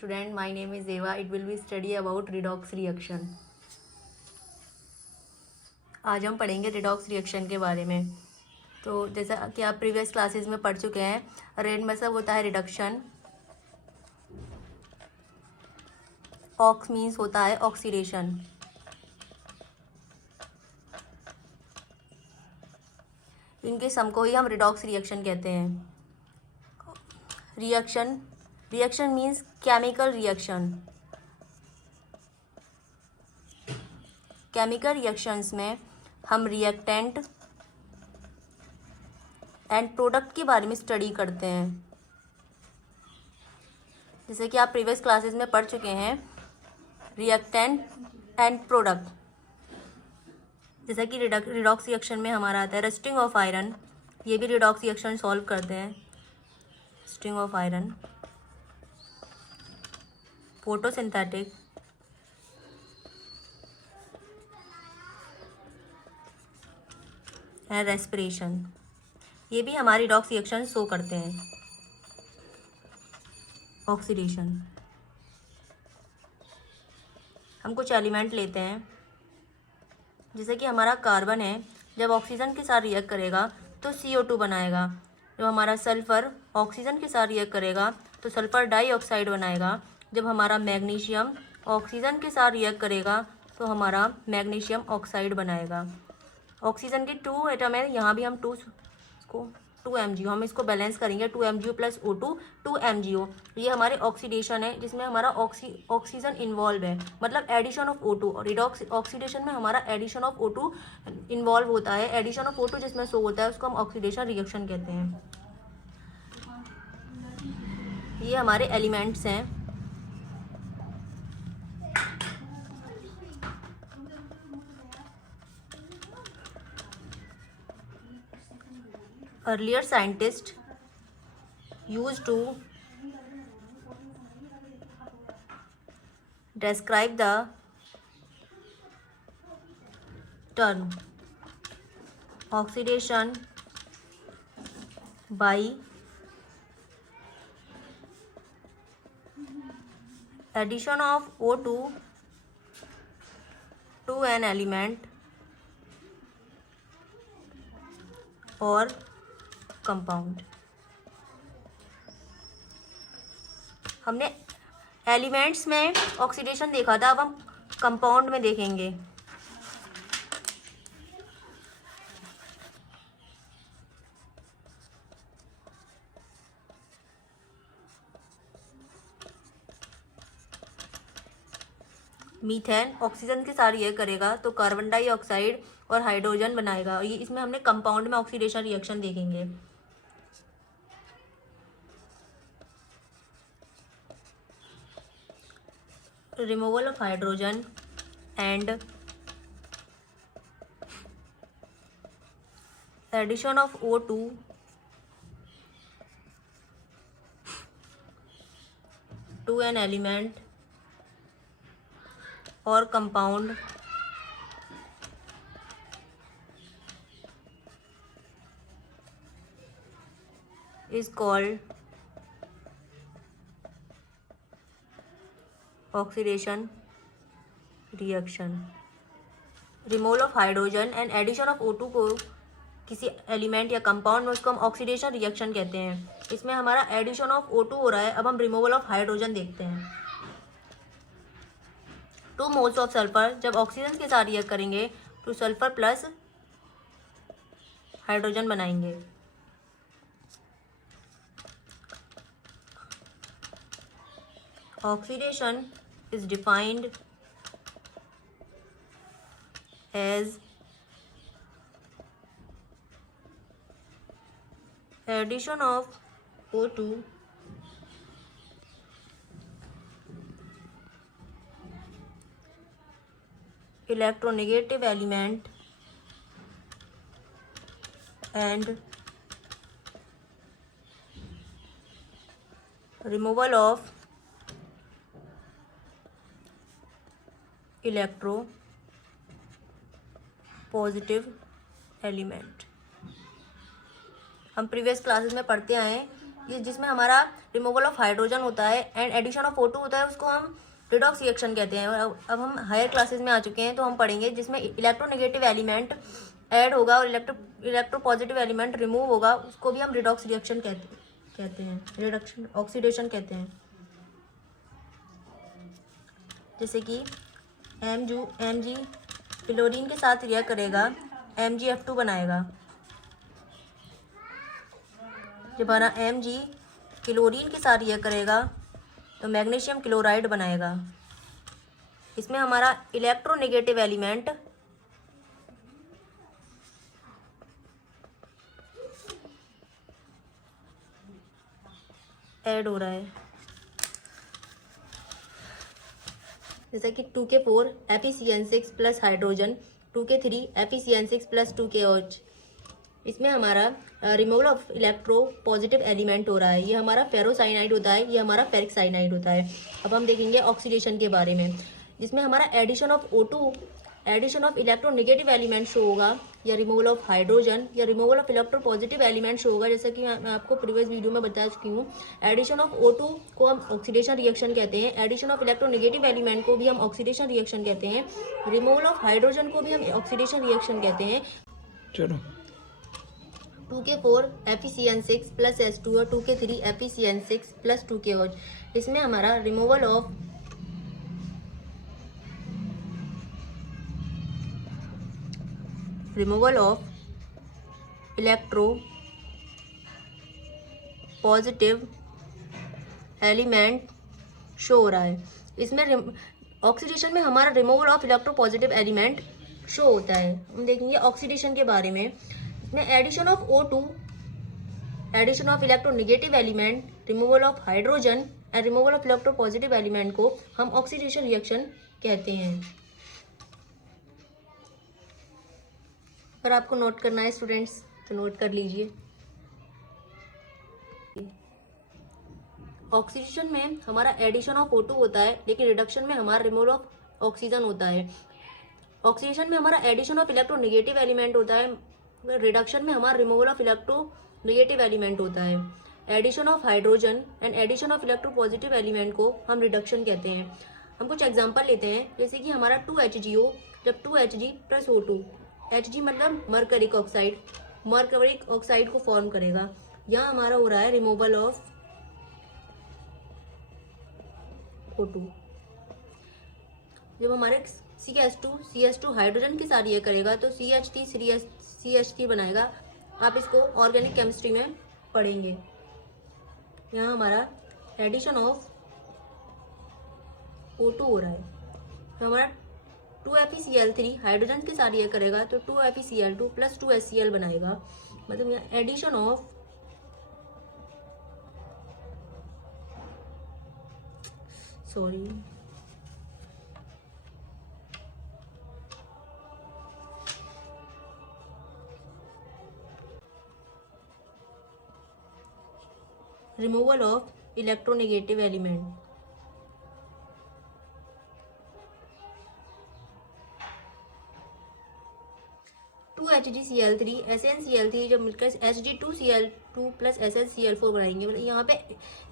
Student, my name is Eva. It will be study about redox reaction. आज हम पढ़ेंगे redox reaction के बारे में। तो जैसा कि आप प्रीवियस क्लासेस में पढ़ चुके हैं, रेड मतलब होता है रिडक्शन, ऑक्स मीन्स होता है ऑक्सीडेशन, इनके सम को ही हम रिडॉक्स रिएक्शन कहते हैं। Reaction means chemical reaction. Chemical reactions में हम रिएक्टेंट एंड प्रोडक्ट के बारे में स्टडी करते हैं। जैसे कि आप प्रीवियस क्लासेस में पढ़ चुके हैं, रिएक्टेंट एंड प्रोडक्ट। जैसा कि रिडॉक्स रिएक्शन में हमारा आता है रस्टिंग ऑफ आयरन, ये भी रिडॉक्स रिएक्शन सॉल्व करते हैं। Rusting of iron, photosynthetic, and respiration, ये भी हमारी रिडॉक्स रिएक्शन शो करते हैं। ऑक्सीडेशन, हम कुछ एलिमेंट लेते हैं, जैसे कि हमारा कार्बन है, जब ऑक्सीजन के साथ रिएक्ट करेगा तो CO2 बनाएगा। जब हमारा सल्फ़र ऑक्सीजन के साथ रिएक्ट करेगा तो सल्फ़र डाइऑक्साइड बनाएगा। जब हमारा मैग्नीशियम ऑक्सीजन के साथ रिएक्ट करेगा तो हमारा मैग्नीशियम ऑक्साइड बनाएगा। ऑक्सीजन के 2 एटम है, यहाँ भी हम 2 MgO, हम इसको बैलेंस करेंगे, 2 MgO प्लस O2, 2 MgO। ये हमारे ऑक्सीडेशन है, जिसमें हमारा ऑक्सीजन इन्वॉल्व है, मतलब एडिशन ऑफ O2। और रिडॉक्स ऑक्सीडेशन में हमारा एडिशन ऑफ O2 इन्वॉल्व होता है। एडिशन ऑफ O2 जिसमें शो होता है उसको हम ऑक्सीडेशन रिएक्शन कहते हैं। ये हमारे एलिमेंट्स हैं। Earlier scientists used to describe the term oxidation by addition of O2 to an element or compound. हमने एलिमेंट्स में ऑक्सीडेशन देखा था, अब हम कंपाउंड में देखेंगे। मीथेन ऑक्सीजन के साथ रिएक्ट करेगा तो कार्बन डाइऑक्साइड और हाइड्रोजन बनाएगा। ये इसमें हमने कंपाउंड में ऑक्सीडेशन रिएक्शन देखेंगे। Removal of hydrogen and addition of O2 to an element or compound is called oxidation reaction। Removal of hydrogen and addition of O2 को किसी एलिमेंट या कंपाउंड में, उसको हम ऑक्सीडेशन रिएक्शन कहते हैं। इसमें हमारा एडिशन ऑफ O2 हो रहा है। अब हम रिमूवल ऑफ हाइड्रोजन देखते हैं। 2 मोल्स ऑफ सल्फर जब ऑक्सीजन के साथ रिएक्ट करेंगे तो सल्फर प्लस हाइड्रोजन बनाएंगे। Oxidation is defined as addition of O2 electronegative element and removal of electro positive element. हम प्रीवियस क्लासेस में पढ़ते आए हैं ये जिसमें हमारा रिमूवल ऑफ हाइड्रोजन होता है एंड एडिशन ऑफ O2 होता है, उसको हम रिडॉक्स रिएक्शन कहते हैं। और अब हम हायर क्लासेस में आ चुके हैं, तो हम पढ़ेंगे जिसमें इलेक्ट्रोनेगेटिव एलिमेंट ऐड होगा और इलेक्ट्रो पॉजिटिव एलिमेंट रिमूव होगा, उसको भी हम रिडॉक्स रिएक्शन कहते हैं, रिडक्शन ऑक्सीडेशन कहते हैं। जैसे कि Mg क्लोरीन के साथ रिएक्ट करेगा, MgF2 बनाएगा। जब हमारा Mg क्लोरीन के साथ रिएक्ट करेगा तो मैग्नीशियम क्लोराइड बनाएगा। इसमें हमारा इलेक्ट्रोनेगेटिव एलिमेंट ऐड हो रहा है, जैसे कि 2k4 FeCN6 plus hydrogen, 2k3 FeCN6 plus 2KOH। इसमें हमारा removal of electropositive element हो रहा है। ये हमारा फेरोसाइनाइड होता है, ये हमारा फेरिक साइनाइड होता है। अब हम देखेंगे ऑक्सीडेशन के बारे में, जिसमें हमारा addition of O2, addition of electronegative element show होगा, या रिमूवल ऑफ हाइड्रोजन या removal of electropositive element show होगा। जैसा कि मैं आपको प्रीवियस वीडियो में बता चुकी हूँ। एडिशन ऑफ O2 को हम ऑक्सीडेशन रिएक्शन कहते हैं, एडिशन ऑफ इलेक्ट्रोनेगेटिव एलिमेंट को भी हम ऑक्सीडेशन रिएक्शन कहते हैं, रिमूवल ऑफ हाइड्रोजन को भी हम ऑक्सीडेशन रिएक्शन कहते हैं। चलो 2k4 FeCN6 प्लस H2 और 2k3 FeCN6 प्लस 2KOH। इसमें हमारा removal of electropositive element show हो रहा है। इसमें ऑक्सीडेशन में हमारा removal of electropositive element show होता है। हम देखेंगे ऑक्सीडेशन के बारे में। इसमें addition of O2, addition of electronegative element, removal of hydrogen and removal of electropositive element को हम ऑक्सीडेशन रिएक्शन कहते हैं। अगर आपको नोट करना है स्टूडेंट्स तो नोट कर लीजिए। ऑक्सीडेशन में हमारा एडिशन ऑफ O2 होता है, लेकिन रिडक्शन में हमारा रिमूवल ऑफ ऑक्सीजन होता है। ऑक्सीडेशन में हमारा एडिशन ऑफ इलेक्ट्रोनेगेटिव एलिमेंट होता है, रिडक्शन में हमारा रिमूवल ऑफ इलेक्ट्रोनेगेटिव एलिमेंट होता है। Addition of hydrogen and addition of electropositive element को हम रिडक्शन कहते हैं। हम कुछ एग्जांपल लेते हैं, जैसे कि हमारा 2HgO, जब 2Hg प्लस O2, Hg मतलब मर्करिक ऑक्साइड, मर्करिक ऑक्साइड को फॉर्म करेगा। यहाँ हमारा हो रहा है रिमूवल ऑफ O2। जब हमारे CH2 हाइड्रोजन के साथ ये करेगा तो CH3 बनाएगा। आप इसको ऑर्गेनिक केमिस्ट्री में पढ़ेंगे। यहाँ हमारा एडिशन ऑफ O2 हो रहा है, तो हमारा 2FeCl3 हाइड्रोजन के साथ ये करेगा तो 2FeCl2 प्लस 2HCl बनाएगा। मतलब यहाँ addition of removal of electronegative element. HgCl3 SnCl3 जब मिलकर Hg2Cl2 प्लस SnCl4 बनाएंगे। मतलब यहाँ पे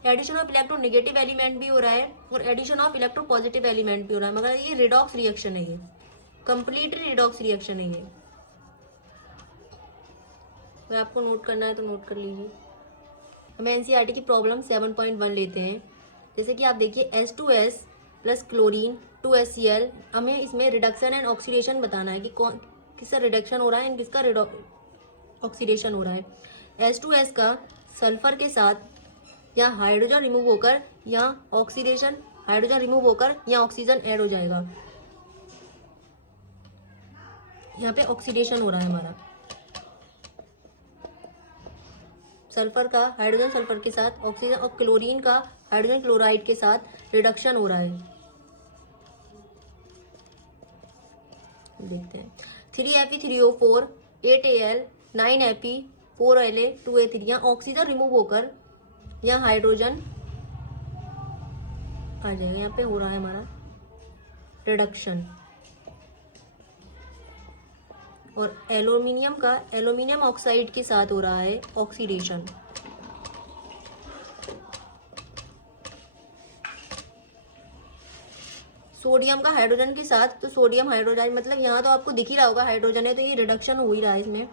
एडिशन ऑफ इलेक्ट्रोनेगेटिव एलिमेंट भी हो रहा है और addition of electropositive element भी हो रहा है, मगर ये रिडॉक्स रिएक्शन है, ये कंप्लीटली रिडॉक्स रिएक्शन है। ये अगर आपको नोट करना है तो नोट कर लीजिए। हमें एनसीईआरटी की प्रॉब्लम 7.1 लेते हैं। जैसे कि आप देखिए H2S प्लस क्लोरीन 2HCl, हमें इसमें रिडक्शन एंड ऑक्सीडेशन बताना है कि कौन किसका रिडक्शन हो रहा है, किसका ऑक्सीडेशन हो रहा है। H2S का सल्फर के साथ या हाइड्रोजन रिमूव होकर या ऑक्सीडेशन, हाइड्रोजन रिमूव होकर या ऑक्सीजन ऐड हो जाएगा। यहाँ पे ऑक्सीडेशन हो रहा है हमारा, सल्फर का हाइड्रोजन सल्फर के साथ ऑक्सीजन और क्लोरीन का हाइड्रोजन क्लोराइड के साथ रिडक्शन हो रहा है। देखते हैं 3Fe3O4 8Al 9Fe 4La 2A3, यहाँ ऑक्सीजन रिमूव होकर यहाँ हाइड्रोजन आ जाएगा। यहाँ पे हो रहा है हमारा रिडक्शन। और एल्यूमिनियम का एल्यूमिनियम ऑक्साइड के साथ हो रहा है ऑक्सीडेशन। सोडियम का हाइड्रोजन के साथ, तो सोडियम हाइड्रोजाइड, मतलब यहाँ तो आपको दिख ही रहा होगा हाइड्रोजन है तो ये रिडक्शन हो ही रहा है इसमें,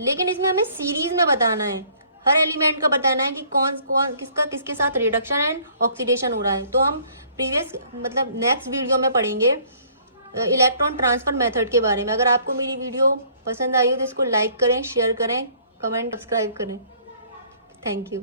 लेकिन इसमें हमें सीरीज में बताना है, हर एलिमेंट का बताना है कि कौन कौन किसका किसके साथ रिडक्शन एंड ऑक्सीडेशन हो रहा है। तो हम प्रीवियस मतलब नेक्स्ट वीडियो में पढ़ेंगे इलेक्ट्रॉन ट्रांसफर मेथड के बारे में। अगर आपको मेरी वीडियो पसंद आई हो तो इसको लाइक करें, शेयर करें, कमेंट, सब्सक्राइब करें। Thank you.